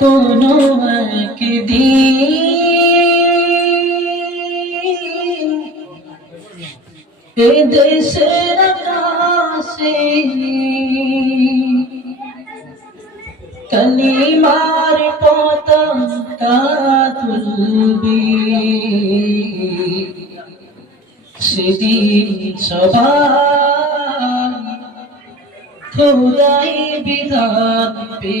কোনো একদিন দেশের আকাশে কালিমার পতাকা তুলবি। সেদিন সবাই খোদাই বিধান পে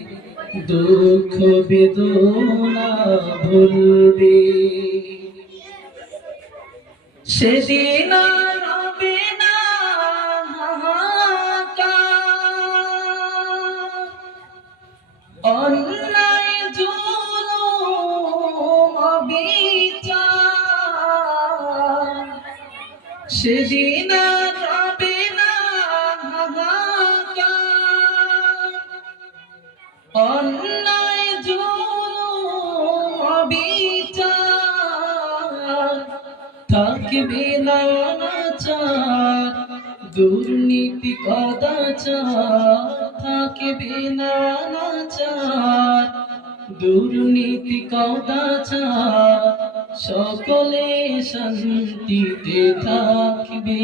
দুঃখ বেদনা ভুলবে। সেদিন আর না অন্যায় সেদিন আর থাকবে না দুর্নীতি কদাচার, থাকবে না দুর্নীতি কদাচার, সকলে শান্তিতে থাকবে।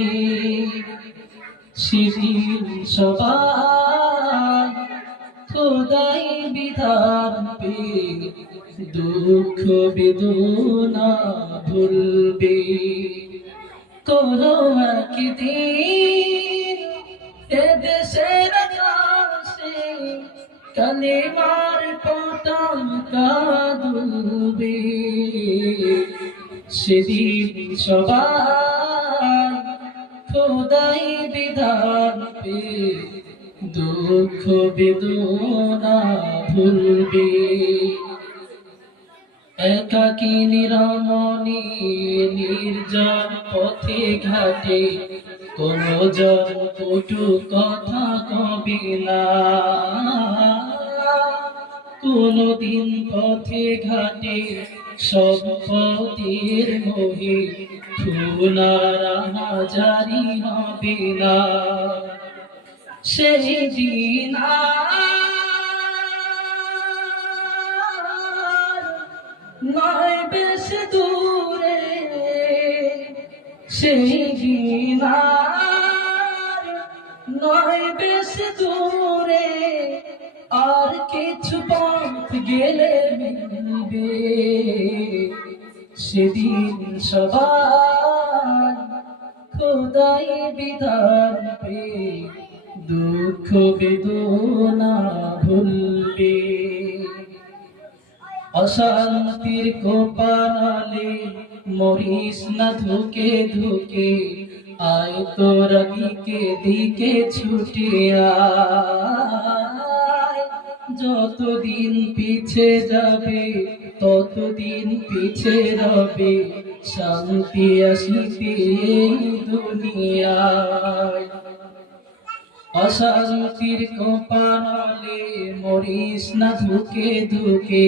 শিরিন সবাই খোদাই বিধান পে দুঃখ বেদনা ভুলবে। কোনো একদিন এদেশের আকাশে কালিমার পতাকা দুলবে সেদিন সবাই খোদাই বিধান পে, দুঃখ বেদনা ভুলবে। একাকি নিরমণি, নির্জন পথে ঘাটে। কোন জন কথা কবে না কোনদিন পথে ঘাটে সব পথের মোহে ফুলারা জারি হবে না। সেই দিন সেই দিন নয় বেশ দূরে, আর কিছু পথ গেলে মিলবে। সেদিন সবাই খোদাই বিধান পে দুঃখ বেদনা ভুলবে। অশান্তির কোপানালে মরিস না ধুকে ধুকে, আয় তোরা দিকে দিকে ছুটে যতদিন পিছে যাবে, ততদিন পিছে রবে, শান্তি আসিতে এই দুনিয়ায়। অশান্তির কোপানলে মরিস না ধুকে ধুকে,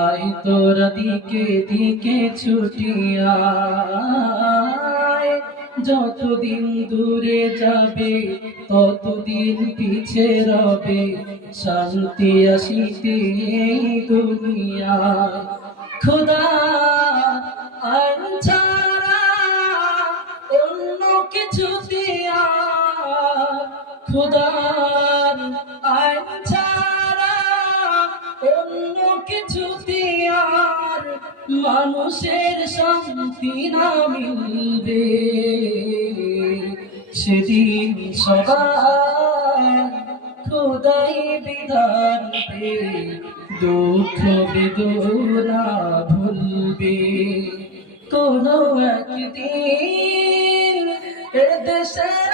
আয় তোরা দিকে দিকে ছুটিয়ায় যতদিন দূরে যাবে, ততদিন পিছে রবে, শান্তি আসিতে এই দুনিয়ায় খোদা, আইন ছাড়া অন্য কিছু দিয়া খোদার আইন ছাড়া অন্য কিছু দিয়ার মানুষের শান্তি না মিলবে। সেদিন সবাই খোদাই বিধান দুঃখ বেদনা ভুলবে। কোনো একদিন এদেশের আকাশে